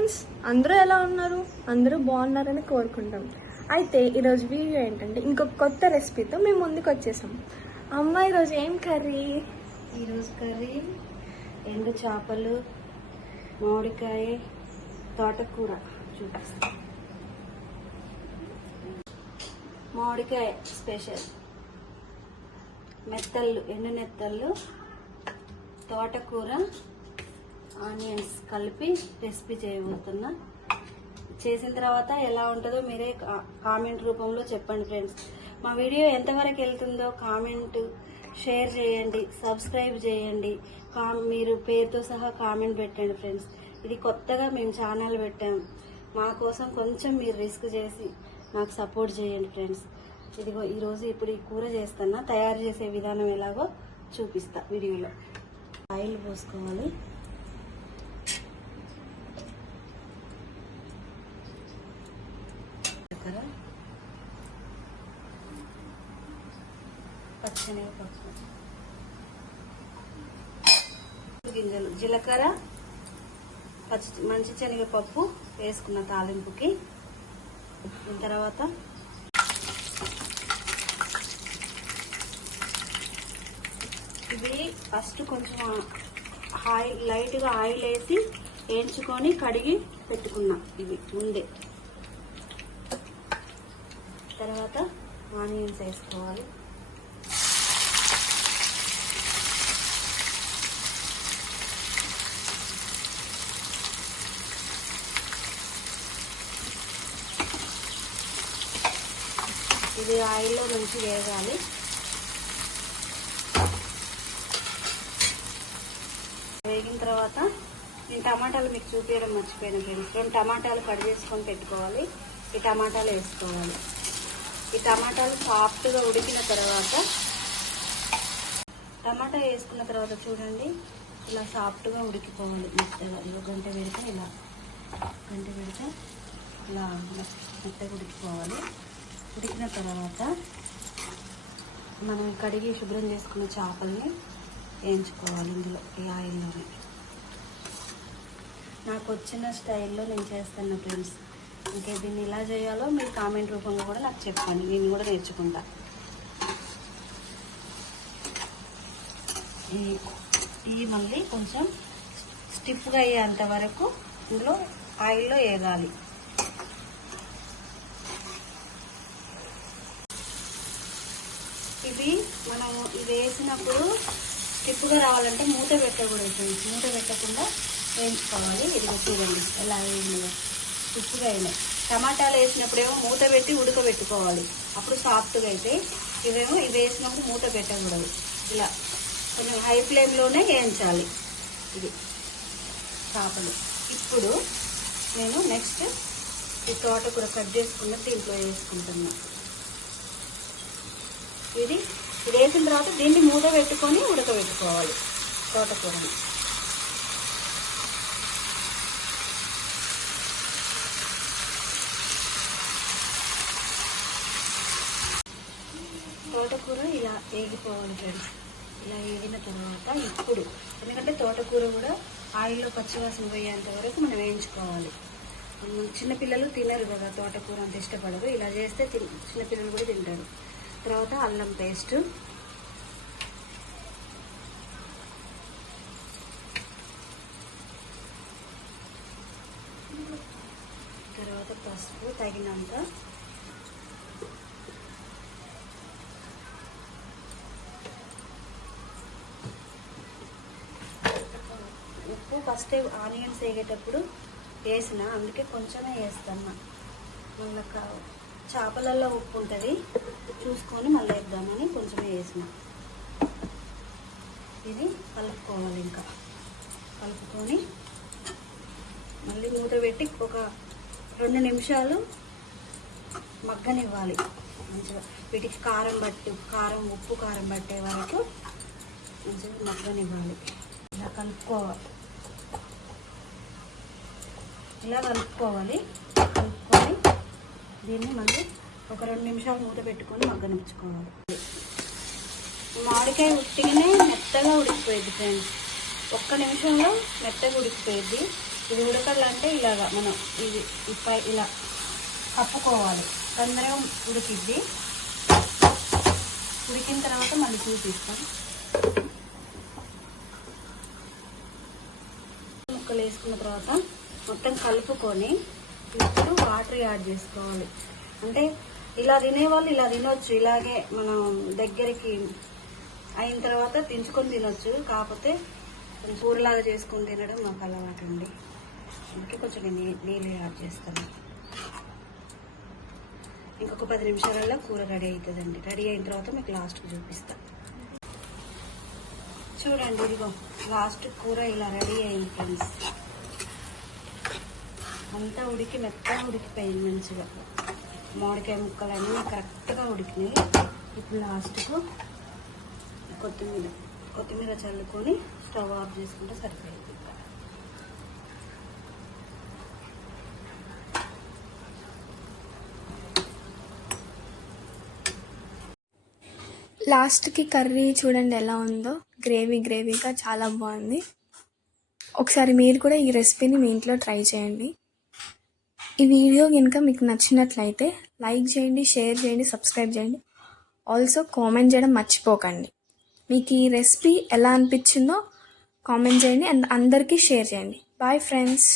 Friends, అందరూ ఎలా ఉన్నారు? అందరూ బాగున్నారని కోరుకుంటాం. అయితే ఈరోజు వీడియో ఏంటంటే ఇంకొక కొత్త రెసిపీతో మేము ముందుకు వచ్చేసాం. అమ్మ ఈరోజు ఏం కర్రీ? ఈరోజు కర్రీ ఎండు చేపలు, మామిడికాయ, తోటకూర చూపిస్తాం. మామిడికాయ స్పెషల్, మెత్తళ్ళు, ఎండు నెత్తళ్ళు, తోటకూర, ఆనియన్స్ కలిపి రెసిపీ చేయబోతున్నా. చేసిన తర్వాత ఎలా ఉంటుందో మీరే కామెంట్ రూపంలో చెప్పండి ఫ్రెండ్స్. మా వీడియో ఎంతవరకు వెళ్తుందో కామెంట్, షేర్ చేయండి, సబ్స్క్రైబ్ చేయండి, మీరు పేరుతో సహా కామెంట్ పెట్టండి ఫ్రెండ్స్. ఇది కొత్తగా మేము ఛానల్ పెట్టాం, మా కోసం కొంచెం మీరు రిస్క్ చేసి నాకు సపోర్ట్ చేయండి ఫ్రెండ్స్. ఇదిగో ఈరోజు ఇప్పుడు ఈ కూర చేస్తున్నా, తయారు చేసే విధానం ఎలాగో చూపిస్తా వీడియోలో. ఆయిల్ పోసుకోవాలి. పచ్చిశనగపప్పు, గింజలు, జీలకర్ర, మంచి శనగపప్పు వేసుకున్న తాలింపుకి. దీని తర్వాత ఇవి ఫస్ట్ కొంచెం లైట్గా ఆయిల్ వేసి వేయించుకొని కడిగి పెట్టుకున్నా ఇవి ముందే. తర్వాత ఆనియన్స్ వేసుకోవాలి. ఇది ఆయిల్లో మంచి వేగాలి. వేగిన తర్వాత నేను టమాటాలు మీకు చూపించడం మర్చిపోయాను ఫ్రెండ్స్. 2 టమాటాలు కట్ చేసుకొని పెట్టుకోవాలి. ఈ టమాటాలు వేసుకోవాలి. ఈ టమాటాలు సాఫ్ట్గా ఉడికిన తర్వాత, టమాటా వేసుకున్న తర్వాత చూడండి ఇలా సాఫ్ట్గా ఉడికిపోవాలి మెత్తగా. ఇలా గంట పెడితే ఇలా మెత్తగా ఉడికిపోవాలి. ఉడికిన తర్వాత మనం కడిగి శుభ్రం చేసుకున్న చేపల్ని వేయించుకోవాలి ఇందులో, ఈ ఆయిల్లోనే. నాకు వచ్చిన స్టైల్లో నేను చేస్తాను ఫ్రెండ్స్. ఇంకా దీన్ని ఎలా చేయాలో మీరు కామెంట్ రూపంలో కూడా నాకు చెప్పండి, నేను కూడా నేర్చుకుంటా. ఈ మళ్ళీ కొంచెం స్టిఫ్గా అయ్యేంత వరకు ఇందులో ఆయిల్లో వేగాలి. ఇవి మనము ఇది వేసినప్పుడు స్టిఫ్గా రావాలంటే మూత పెట్టకూడదు ఫ్రెండ్స్. మూత పెట్టకుండా వేయించుకోవాలి. ఇది చూడండి ఎలా వేయిందో, స్టిఫ్గా అయినాయి. టమాటాలు వేసినప్పుడేమో మూత పెట్టి ఉడకబెట్టుకోవాలి, అప్పుడు సాఫ్ట్గా అయితే. ఇవేమో ఇవి వేసినప్పుడు మూత పెట్టకూడదు. ఇలా కొంచెం హై ఫ్లేమ్లోనే వేయించాలి ఇది చేపలు. ఇప్పుడు నేను నెక్స్ట్ ఈ తోటకూర కట్ చేసుకున్న దీంట్లో వేసుకుంటున్నా. ఇది వేసిన తర్వాత దీన్ని మూత పెట్టుకొని ఉడకబెట్టుకోవాలి తోటకూరని. తోటకూర ఇలా వేగిపోవాలి ఫ్రెండ్స్. ఇలా వేగిన తర్వాత ఇప్పుడు, ఎందుకంటే తోటకూర కూడా ఆయిల్లో పచ్చివాసన పోయేంత వరకు మనం వేయించుకోవాలి. చిన్నపిల్లలు తినరు కదా తోటకూర, అంత ఇష్టపడరు. ఇలా చేస్తే చిన్నపిల్లలు కూడా తింటారు. తర్వాత అల్లం పేస్ట్, తర్వాత పసుపు తగినంత, ఉప్పు ఫస్ట్ ఆనియన్స్ వేగేటప్పుడు వేసిన, అందుకే కొంచెమే వేస్తాను. మళ్ళీ చేపలలో ఉప్పు ఉంటుంది చూసుకొని మళ్ళీ వేద్దామని కొంచెమే వేసిన. ఇది కలుపుకోవాలి. ఇంకా కలుపుకొని మళ్ళీ మూత పెట్టి ఒక 2 నిమిషాలు మగ్గనివ్వాలి మంచిగా. వీటికి ఉప్పు కారం పట్టే వరకు మంచిగా మగ్గనివ్వాలి. ఇలా కలుపుకోవాలి. కలుపుకొని దీన్ని మళ్ళీ ఒక 2 నిమిషాలు మూత పెట్టుకొని మగ్గనిచ్చుకోవాలి. మామిడికాయ ఉట్టిగానే మెత్తగా ఉడికిపోయింది ఫ్రెండ్స్. 1 నిమిషంలో మెత్తగా ఉడికిపోయింది. ఇది ఉడకాలంటే ఇలాగా మనం ఇది పై ఇలా కప్పుకోవాలి. తొందరగా ఉడికిద్ది. ఉడికిన తర్వాత మళ్ళీ చూపిస్తాం. ముక్కలు వేసుకున్న తర్వాత మొత్తం కలుపుకొని ఇప్పుడు వాటర్ యాడ్ చేసుకోవాలి. అంటే ఇలా తినేవాళ్ళు ఇలా తినొచ్చు, ఇలాగే మనం దగ్గరికి అయిన తర్వాత దించుకొని తినొచ్చు. కాకపోతే కొంచెం కూరలాగా చేసుకొని తినడం మాకు అలవాటు అండి. అందుకే కొంచెం నీళ్ళు యాడ్ చేస్తాను. ఇంకొక 10 నిమిషాలలో కూర రెడీ అవుతుందండి. రెడీ అయిన తర్వాత మీకు లాస్ట్కి చూపిస్తాను. చూడండి, ఇదిగో లాస్ట్ కూర ఇలా రెడీ అయింది ఫ్రెండ్స్. అంతా ఉడికి మెత్తగా ఉడికిపోయింది మంచిగా. మామిడికాయ ముక్కలు అన్నీ కరెక్ట్గా ఉడికినాయి. ఇప్పుడు లాస్ట్కు కొత్తిమీర చల్లుకొని స్టవ్ ఆఫ్ చేసుకుంటే సరిపోయింది. లాస్ట్కి కర్రీ చూడండి ఎలా ఉందో, గ్రేవీగా చాలా బాగుంది. ఒకసారి మీరు కూడా ఈ రెసిపీని మీ ఇంట్లో ట్రై చేయండి. ఈ వీడియో కనుక మీకు నచ్చినట్లయితే లైక్ చేయండి, షేర్ చేయండి, సబ్స్క్రైబ్ చేయండి. ఆల్సో కామెంట్ చేయడం మర్చిపోకండి. మీకు ఈ రెసిపీ ఎలా అనిపించిందో కామెంట్ చేయండి అండ్ అందరికీ షేర్ చేయండి. Bye friends.